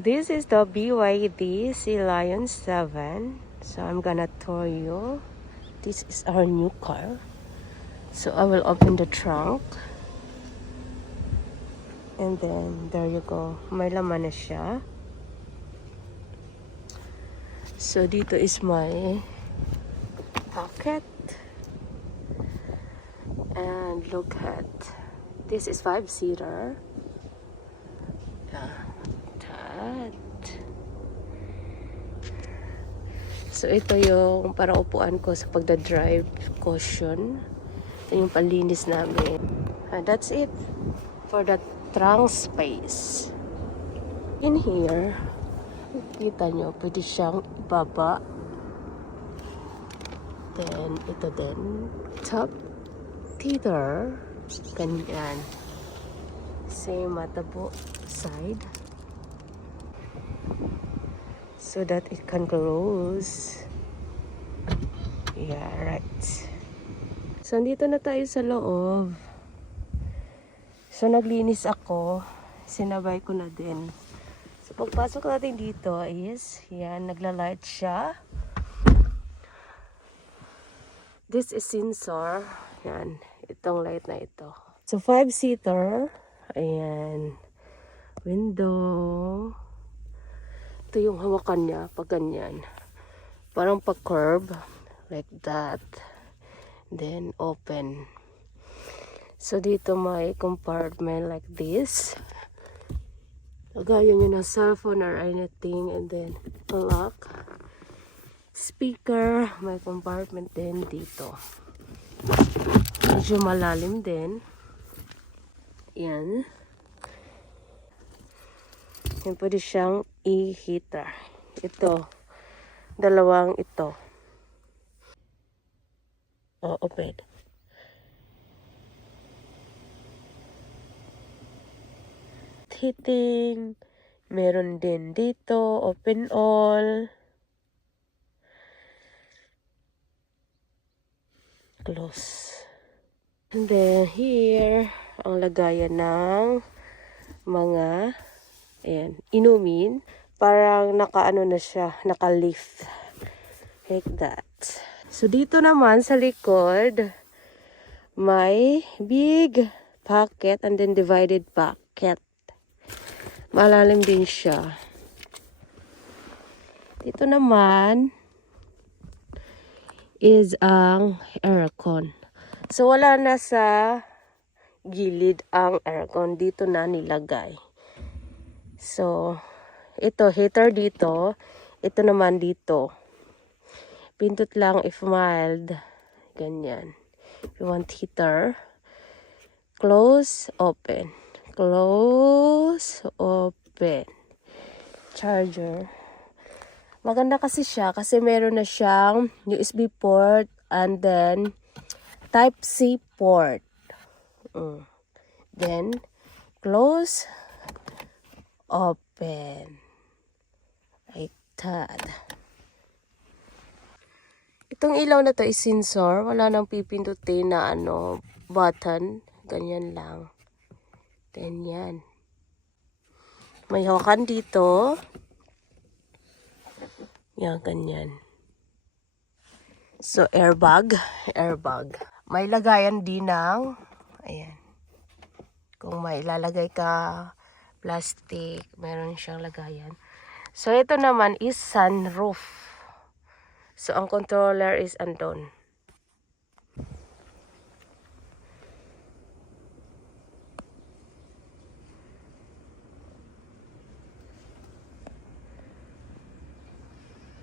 This is the BYD Sea Lion 7. So I'm gonna tour you. This is our new car. So I will open the trunk. And then there you go. May laman na siya. So dito is my pocket. And look at this is 5-seater. That. So ito yung para upuan ko sa pagda-drive, cushion. Ito yung panlinis namin. And that's it for the trunk space. In here, kita nyo, pwede siyang ibaba. Then ito din, top heater. Ganyan. Same matabo side. So that it can close. Yeah, right. So, nandito na tayo sa loob. So, naglinis ako. Sinabay ko na din. So, pagpasok natin dito is, yan, nagla-light siya. This is sensor. Yan, itong light na ito. So, 5-seater. Ayan. Window. Ito yung hawakan niya pag ganyan. Parang pa-curve. Like that. Then, open. So, dito may compartment like this. Lagayan nyo ng cellphone or anything. And then, lock. Speaker. May compartment din dito. Medyo malalim din. Yan. Yan, pwede siyang i-heater. Ito. Dalawang ito. O, open. Heating. Meron din dito. Open all. Close. And then here, ang lagayan ng mga ayan, inumin. Parang naka-ano na siya, naka-lift. Like that. So, dito naman sa likod, may big pocket and then divided pocket. Malalim din siya. Dito naman is ang aircon. So, wala na sa gilid ang aircon. Dito na nilagay. So, ito, heater dito. Ito naman dito. Pindot lang if mild. Ganyan. If you want heater. Close, open. Close, open. Charger. Maganda kasi siya kasi meron na siyang USB port and then Type-C port. Then, close, open. Like that. Itong ilaw na to is sensor. Wala nang pipindutin na button. Ganyan lang. Then yan. May hawakan dito. Yan, ganyan. So, airbag. Airbag. May lagayan din ng, ayan. Kung may ilalagay ka, plastic, meron siyang lagayan. So, ito naman is sunroof. So, ang controller is andon.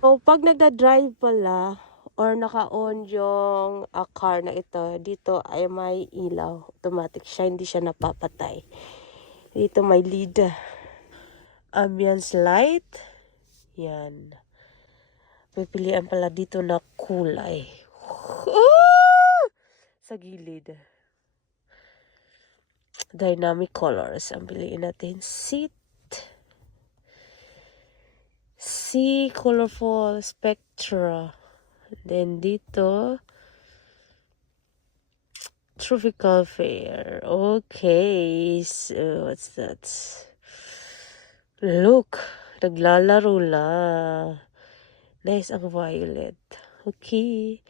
So, pag nagda-drive pala, or naka-on yung car na ito, dito ay may ilaw. Automatic siya, hindi siya napapatay. Dito may lead. Ambience light. Yan. Pipilian pala dito na kulay. Sa gilid. Dynamic colors. Ang piliin natin. Seat. See colorful spectra. Then dito, tropical fair. Okay, so what's that? Look, naglalaro la. Nice ang violet. Okay.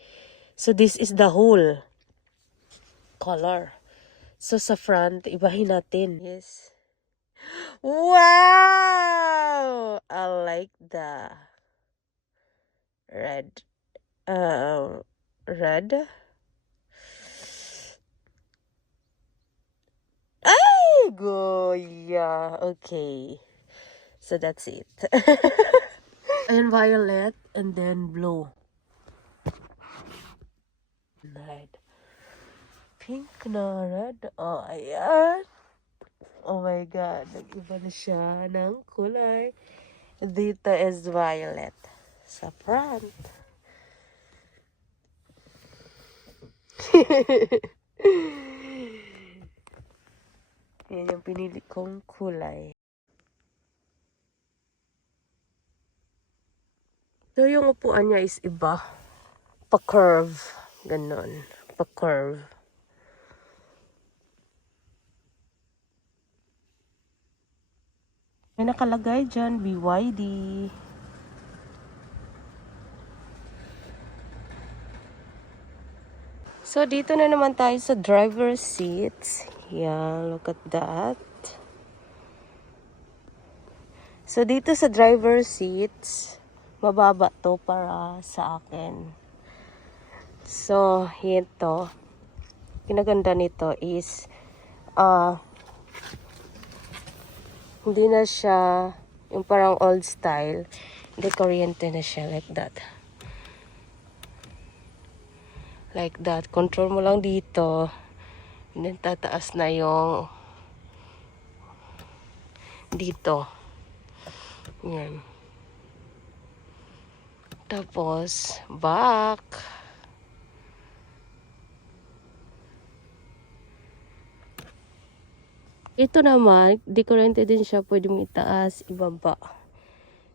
So this is the whole color. So sa front, ibahin natin. Yes. Wow! I like the red. Red. Ay, Goya. Okay. So that's it. And violet and then blue. Red. Pink na red. Oh, ayan. Oh my God. Nag-iba na siya ng kulay. Dito is violet. Sa front. Yan yung pinili kong kulay. So, yung upuan niya is iba. Pa-curve. Ganon. Pa-curve. May nakalagay dyan, BYD. So, dito na naman tayo sa driver's seats. Yeah, look at that. So, dito sa driver's seats, mababa to para sa akin. So, ito. Kinaganda nito is, hindi na siya yung parang old style. Hindi, kuryente na siya like that. Like that. Control mo lang dito. And then tataas na yung dito. Yan. Tapos, back. Ito naman, di kuryente din siya pwedeng itaas, ibaba.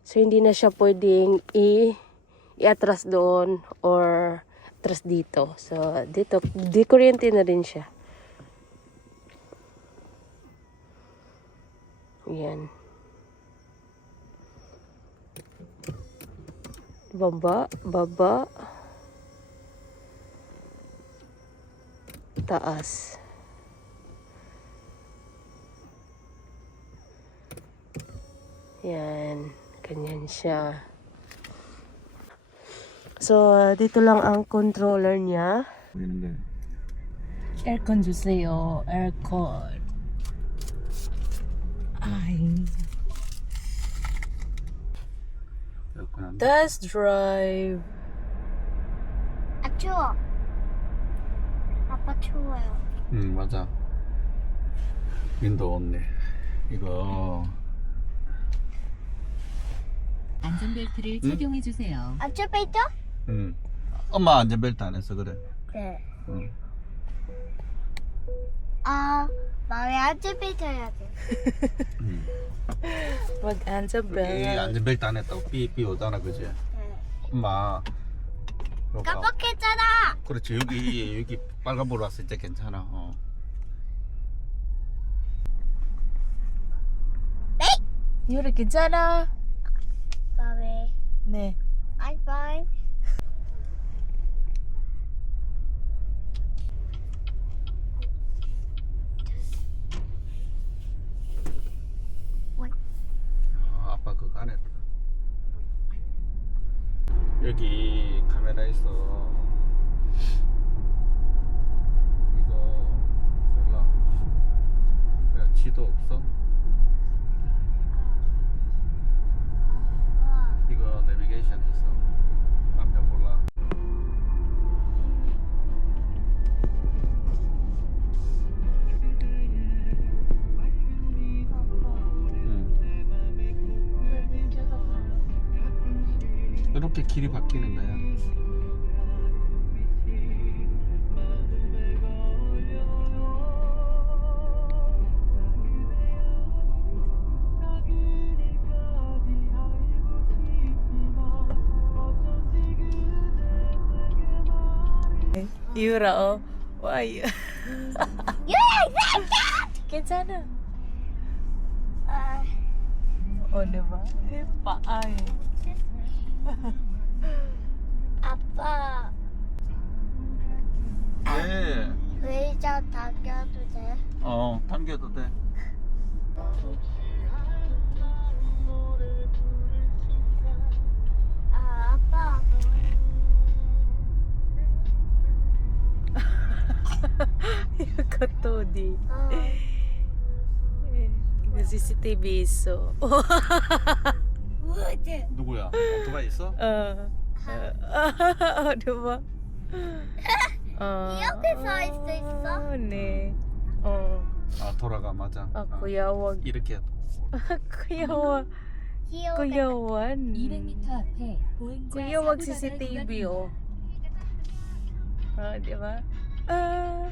So, hindi na siya pwedeng i-atras doon or atras dito. So, dito, di kuryente na din siya. Yan. Baba, baba. Taas. Yan. Ganyan siya. So, dito lang ang controller niya. Aircon 주세요. Aircon. Ay. Test drive. 아 추워. 아빠 추워요. 맞아. 윈도우 없네. 이거 안전벨트를 착용해 주세요. 안전벨트? 엄마 안전벨트 안 했어 그래. 네. 응. 아, 나 왜 안전벨트 해야 돼? Mag-ansa 이 안전벨트 안 했다고 삐삐 오잖아 그지? 네. 엄마. 이거 봐. 깜빡했잖아. 그렇지 여기 빨간불 왔을 때 괜찮아. Yuri, 괜찮아? 나 왜? 네. I'm fine. 아빠 그거 안 했다. 여기 카메라 있어. 이거 몰라. 야, 지도 없어? 이거 내비게이션 있어. 남편 몰라. 이렇게 길이 바뀌는 거야. Yura, oh. Why? 괜찮아. O, diba? Paay. 아빠, 네. 의자 당겨도 돼? 당겨도 돼. 아빠. Katodi. 어. CCTV 있어. 우드. 누구야? 오토바이 있어? diba? 이렇게 서 있어? 네. 돌아가 맞아. Kuya, wag. 이렇게. Kuya, wag. 귀여워. Kuya, wan. 200m 앞에 보행자 Kuya, wag 사고 나갈 CCTV, 구간입니다. oh. Diba? 더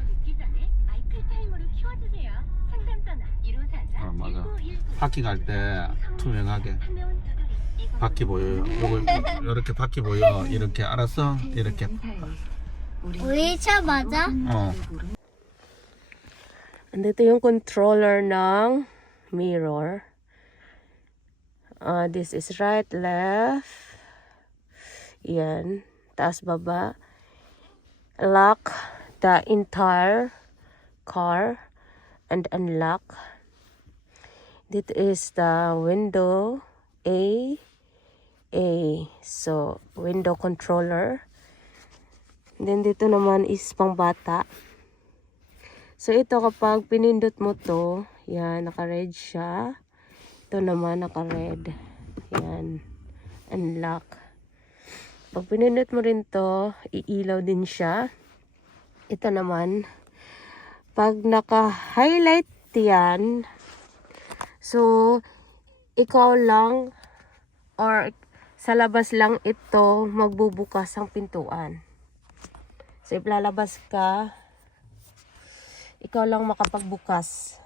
늦기 전에 아이클 타이머를 키워주세요. 상담 전화 1544 맞아. 1919. 바퀴 갈 때 투명하게 한명은 두드리. 이거 바퀴 보여요. 요거 이렇게 바퀴 보여. 이렇게 알았어? 이렇게. 우리 차 맞아? Andito yung controller ng mirror. This is right, left. Yan. Taas, baba. Lock the entire car and unlock. This is the window A. So, window controller. Then, dito naman is pang bata. So, ito kapag pinindot mo to, yan, naka-red siya. Ito naman, naka-red. Yan. Unlock. Pag pinindot mo rin to, iilaw din siya. Ito naman, pag naka-highlight yan, so, ikaw lang, or sa labas lang ito, magbubukas ang pintuan. So, iplalabas ka, ikaw lang makapagbukas.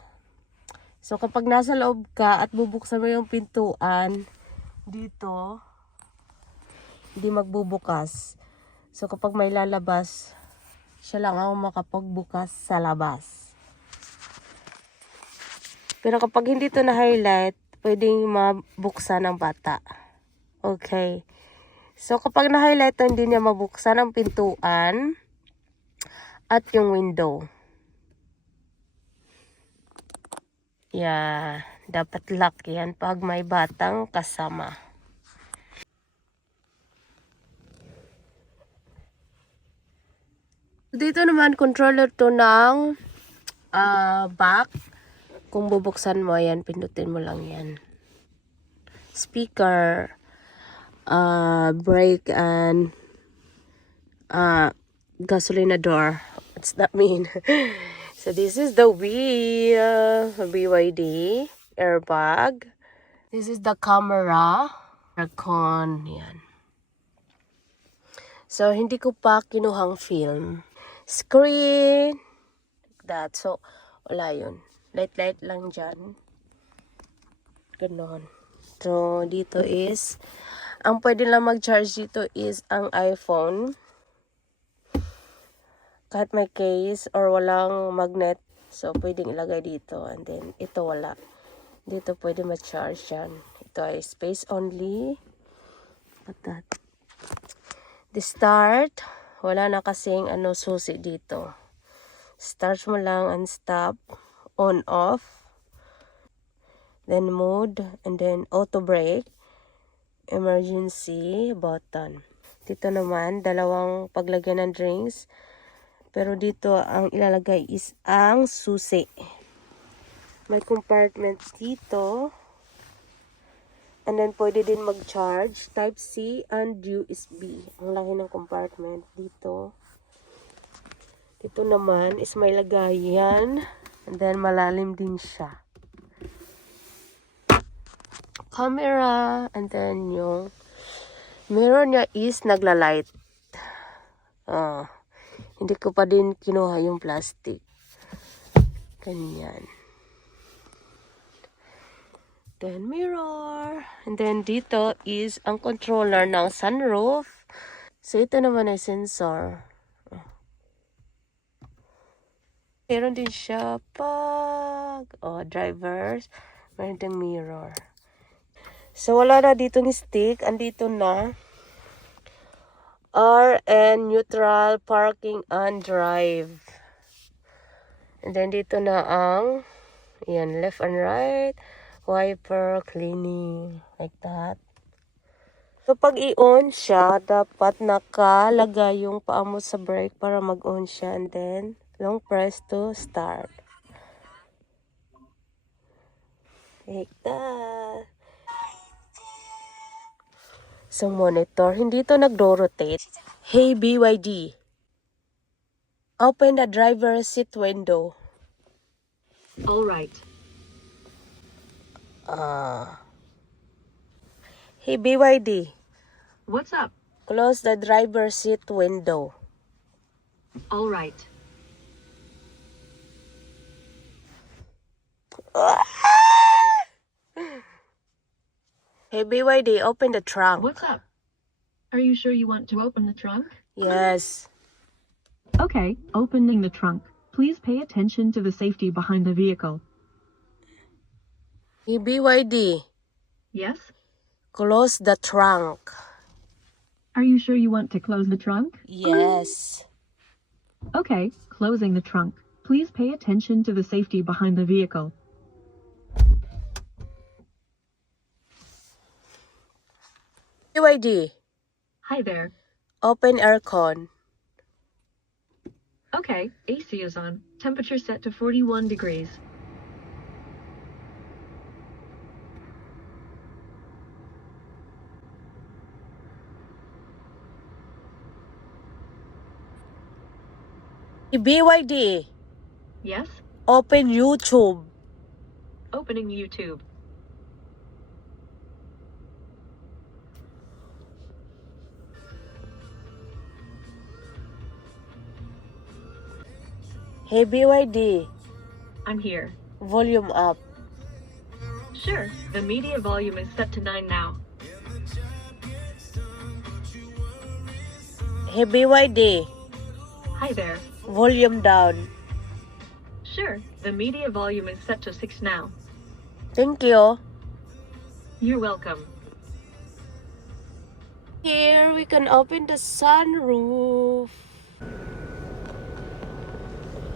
So, kapag nasa loob ka at bubuksan mo yung pintuan, dito, hindi magbubukas. So, kapag may lalabas, siya lang ang makapagbukas sa labas. Pero kapag hindi to na-highlight, pwedeng mabuksan ng bata. Okay. So, kapag na-highlight to, hindi niya mabuksan ang pintuan at yung window. Yeah, dapat lock yan pag may batang kasama. Dito naman, controller to ng back. Kung bubuksan mo yan, pindutin mo lang yan. Speaker, brake, and gasolina door. What's that mean? So this is the wheel, BYD airbag. This is the camera, aircon, yan. So hindi ko pa kinuhang film. Screen, like that. So wala yun. Light lang dyan. Ganon. So dito is, ang pwede lang mag-charge dito is ang iPhone. Kahit may case or walang magnet, so pwedeng ilagay dito. And then, ito wala. Dito pwede ma-charge yan. Ito ay space only. Like that. The start, wala na kasing susi dito. Start mo lang and stop, on, off. Then mode, and then auto brake, emergency button. Dito naman, dalawang paglagyan ng drinks. Pero dito, ang ilalagay is ang susi. May compartment dito. And then, pwede din mag-charge. Type-C and USB. Ang laki ng compartment dito. Dito naman is may lagayan. And then, malalim din siya. Camera. And then, yung mirror niya is nagla-light. Hindi ko pa din kinuha yung plastic. Ganyan. Then mirror. And then dito is ang controller ng sunroof. So ito naman ay sensor. Meron din siya pag, drivers. Meron din mirror. So, wala na dito ni stick. Andito na. R and neutral, parking and drive. And then dito na ang, yan, left and right, wiper, cleaning, like that. So, pag i-on siya, dapat nakalagay yung paa mo sa brake para mag-on siya. And then, long press to start. Like that. So, monitor. Hindi to nagro-rotate. Hey, BYD. Open the driver's seat window. All right. Hey, BYD. What's up? Close the driver's seat window. All right. Hey, BYD, open the trunk. What's up? Are you sure you want to open the trunk? Yes. Okay, opening the trunk. Please pay attention to the safety behind the vehicle. Hey, BYD, Yes? close the trunk. Are you sure you want to close the trunk? Yes. Okay, closing the trunk. Please pay attention to the safety behind the vehicle. BYD, Hi there. open aircon. Okay, AC is on. Temperature set to 41 degrees. Hey, BYD, Yes? open YouTube. Opening YouTube. Hey, BYD, I'm here. volume up. Sure, the media volume is set to 9 now. Hey, BYD, Hi there. volume down. Sure, the media volume is set to 6 now. Thank you. You're welcome. Here we can open the sunroof.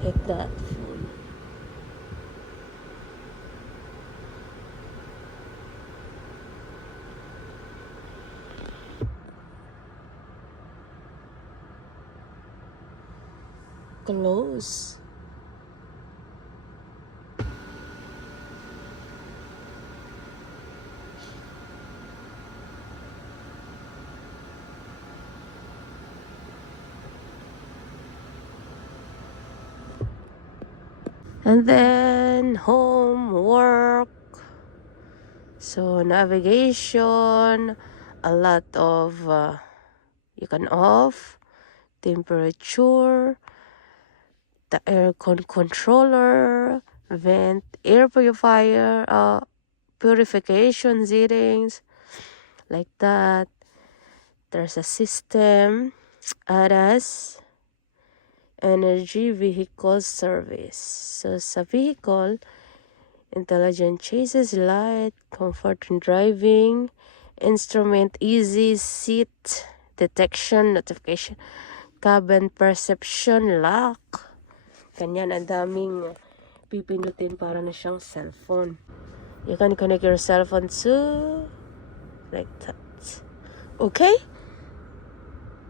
Like that. Close. And then home, work. So navigation, a lot of you can off temperature, the aircon controller, vent, air purifier, purification settings, like that. There's a system, ADAS, energy vehicle service. So sa vehicle, intelligent chases, light, comfort in driving, instrument easy, seat detection, notification, cabin perception, lock. Ganyan, ang daming pipindutin para na siyang cellphone. You can connect your cellphone to like that. Okay?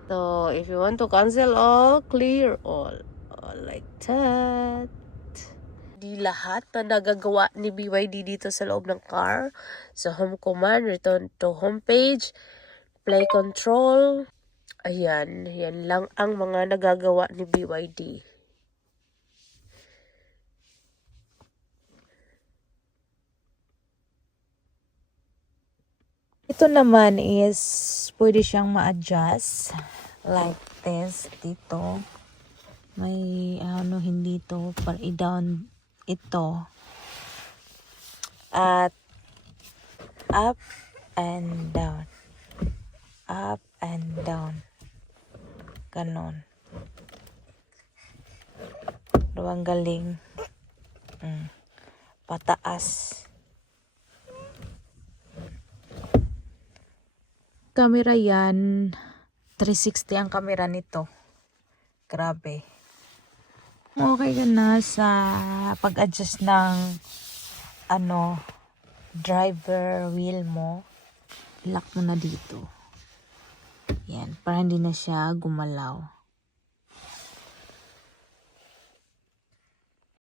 So, if you want to cancel all, clear all like that. Di lahat na nagagawa ni BYD dito sa loob ng car. So, home command, return to home page, play control. Ayan, yan lang ang mga nagagawa ni BYD. Ito naman is pwede siyang ma-adjust like this dito. May ano hindi to para i-down ito. At up and down. Up and down. Ganon. Pero ang galing. Pataas. Camera yan. 360 ang camera nito. Grabe. Okay ka na sa pag-adjust ng driver wheel mo. Lock mo na dito. Yan, para hindi na siya gumalaw.